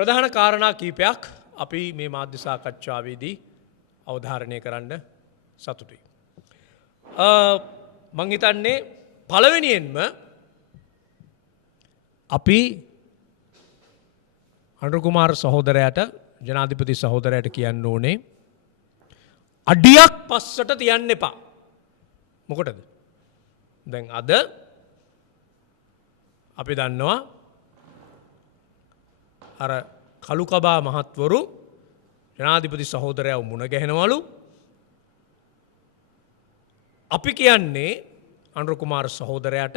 ප්‍රධාන කාරණා කීපයක් අපි මේ මාධ්‍ය සාකච්ඡාවේදී අවධාරණය කරන්න සතුටුයි. මං හිතන්නේ පළවෙනියෙන්ම අපි අනුර කුමාර සහෝදරයාට ජනාධිපති සහෝදරයාට කියන්න ඕනේ අඩියක් පස්සට තියන්න එපා. මොකටද? දැන් අද අපි දන්නවා අර කළුකබා මහත්වරු ජනාධිපති සහෝදරයව මුණ ගැහෙනවලු. අපි කියන්නේ අනුර කුමාර සහෝදරයාට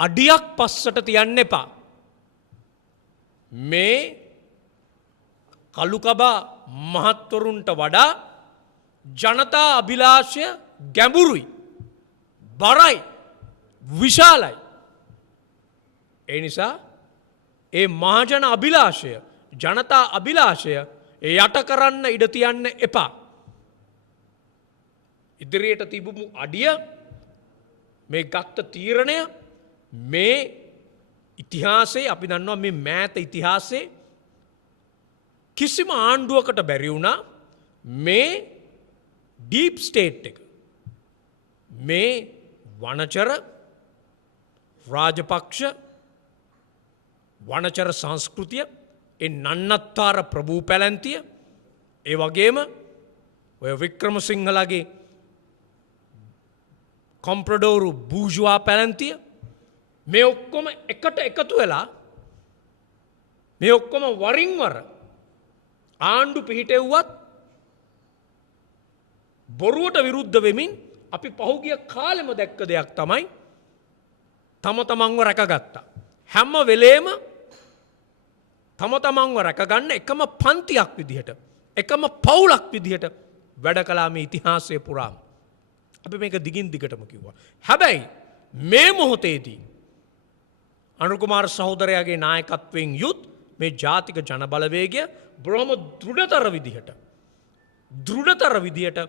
අඩියක් පස්සට තියන්න එපා. මේ කළුකබා මහත්වරුන්ට වඩා ජනතා අභිලාෂය ගැඹුරුයි, බරයි, විශාලයි. ඒ නිසා ඒ මහජන අභිලාෂය, ජනතා අභිලාෂය යට කරන්න ඉඩ තියන්න එපා. ඉදිරියට තිබුණු අඩිය, මේ ගත්ත තීරණය, මේ ඉතිහාසයේ අපි දන්නවා මේ මෑත ඉතිහාසයේ කිසිම ආණ්ඩුවකට බැරි වුණා මේ ඩීප් ස්ටේට් එක, මේ වනචර රාජපක්ෂ වනචර සංස්කෘතිය, ඒ නන්නත්තාර ප්‍රභූ පැලැන්තිය, ඒ වගේම ඔය වික්‍රමසිංහලගේ කොම්ප්‍රඩෝරු බූජුවා පැලැන්තිය, මේ ඔක්කොම එකට එකතු වෙලා මේ ඔක්කොම වරින් වර ආණ්ඩු පිහිටෙව්වත් බොරුවට විරුද්ධ වෙමින් අපි පහුගිය කාලෙම දැක්ක දෙයක් තමයි තම තමන්ව රැකගත්තා. හැම වෙලේම තම තමන්ව රැකගන්න එකම පන්තියක් විදිහට, එකම පවුලක් විදිහට වැඩ කළා මේ ඉතිහාසය පුරාම. අපි මේක දිගින් දිගටම කිව්වා. හැබැයි මේ මොහොතේදී අනුර කුමාර සහෝදරයාගේ නායකත්වයෙන් යුත් මේ ජාතික ජනබලවේගය බොහොම දෘಢතර විදිහට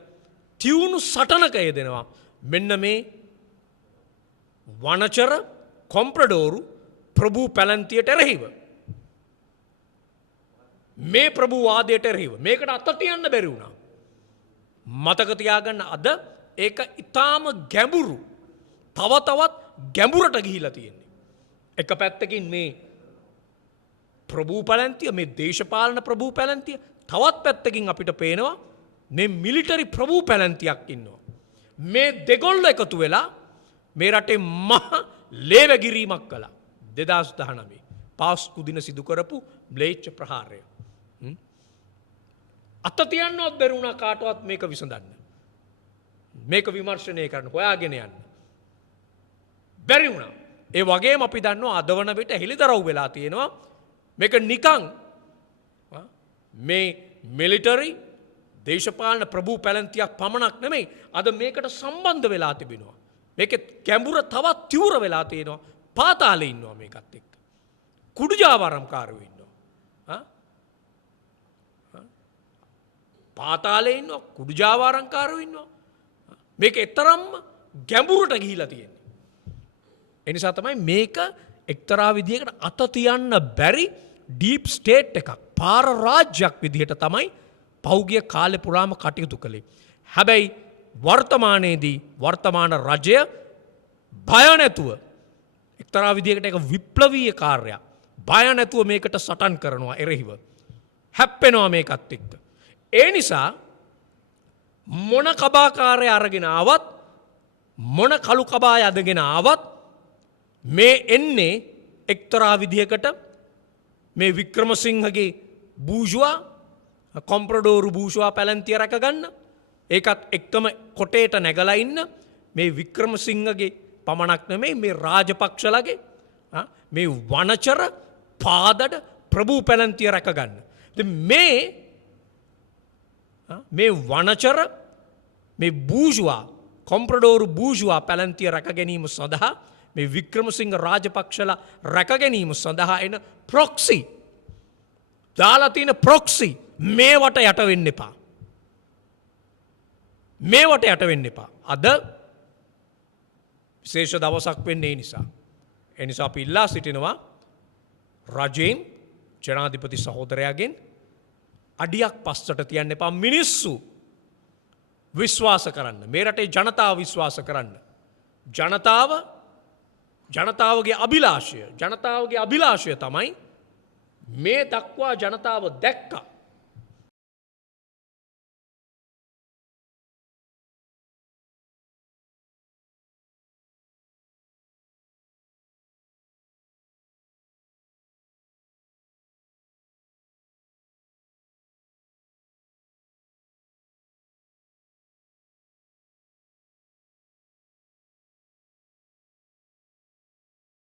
තියුණු සටනක යෙදෙනවා. මෙන්න මේ වනචර කොම්ප්‍රඩෝරු ප්‍රභූ පැලැන්තියට එරෙහිව, මේ ප්‍රභූවාදයට එරෙහිව මේකට අත තියන්න බැරි වුණා. මතක තියාගන්න අද ඒක ඊටාම ගැඹුරු, තව තවත් ගැඹුරට ගිහිලා තියෙන්නේ. එක පැත්තකින් මේ ප්‍රභූ පැලැන්තිය, මේ දේශපාලන ප්‍රභූ පැලැන්තිය, තවත් පැත්තකින් අපිට පේනවා මේ මිලිටරි ප්‍රභූ පැලැන්තියක් ඉන්නවා. මේ දෙගොල්ල එකතු වෙලා මේ රටේ මහ ලේවැගිරීමක් කළා. 2019 පාස්කු දින සිදු කරපු ම්ලේච්ඡ ප්‍රහාරය. අත තියන්නවත් බැරි වුණා කාටවත් මේක විසඳන්න. මේක විමර්ශනය කරන්න, හොයාගෙන යන්න බැරි වුණා. ඒ වගේම අපි දන්නවා අද වන විට හෙළිදරව් වෙලා තියෙනවා මේක නිකන් මේ මිලිටරි දේශපාලන ප්‍රභූ පැලැන්තියක් පමණක් නෙමෙයි, අද මේකට සම්බන්ධ වෙලා තිබෙනවා. මේකේ ගැඹුර තවත් තිවුර වෙලා තියෙනවා. පාතාලේ ඉන්නවා මේකත් එක්ක. කුඩු ජාවාරම්කාරයෝ ඉන්නවා. පාතාලේ ඉන්නවා, කුඩු ජාවාරම්කාරයෝ ඉන්නවා. මේක එතරම්ම ගැඹුරට ගිහිලා තියෙන්නේ. ඒ නිසා තමයි මේක එක්තරා විදිහකට අත තියන්න බැරි ඩීප් ස්ටේට් එකක්, පාර රාජ්‍යයක් විදිහට තමයි පෞගිය කාලෙ පුරාම කටයුතු කළේ. හැබැයි වර්තමානයේදී වර්තමාන රජය බය නැතුව එක්තරා විදිහකට එක විප්ලවීය කාර්යයක්, බය නැතුව මේකට සටන් කරනවා, එරෙහිව හැප්පෙනවා මේකත් එක්ක. ඒ නිසා මොන කබාකාරය අරගෙන ආවත්, මොන කළු කබාය අදගෙන ආවත් මේ එන්නේ එක්තරා විදිහකට මේ වික්‍රමසිංහගේ බූජුවා කොම්ප්‍රඩෝරු බූජුවා පැලැන්තිය රැකගන්න, ඒකත් එක්කම කොටේට නැගලා ඉන්න මේ වික්‍රමසිංහගේ පමණක් නෙමෙයි මේ රාජපක්ෂලගේ මේ වනචර පාදඩ ප්‍රභූ පැලැන්තිය රැකගන්න. මේ වනචර, මේ බූජුවා කොම්ප්‍රඩෝරු බූජුවා පැලැන්තිය රැක ගැනීම සඳහා, මේ වික්‍රමසිංහ රාජපක්ෂලා රැක ගැනීම සඳහා එන ප්‍රොක්සි, දාලා තියෙන ප්‍රොක්සි, මේවට යට වෙන්න එපා. මේවට යට වෙන්න එපා. අද විශේෂ දවසක් වෙන්නේ ඒ නිසා. ඒ නිසා අපි ඉල්ලා සිටිනවා රජයෙන් ජනාධිපති සහෝදරයාගෙන් අඩියක් පස්සට තියන්න එපා. මිනිස්සු විශ්වාස කරන්න. මේ රටේ ජනතාව විශ්වාස කරන්න. ජනතාවගේ අභිලාෂය තමයි මේ දක්වා ජනතාව දැක්කා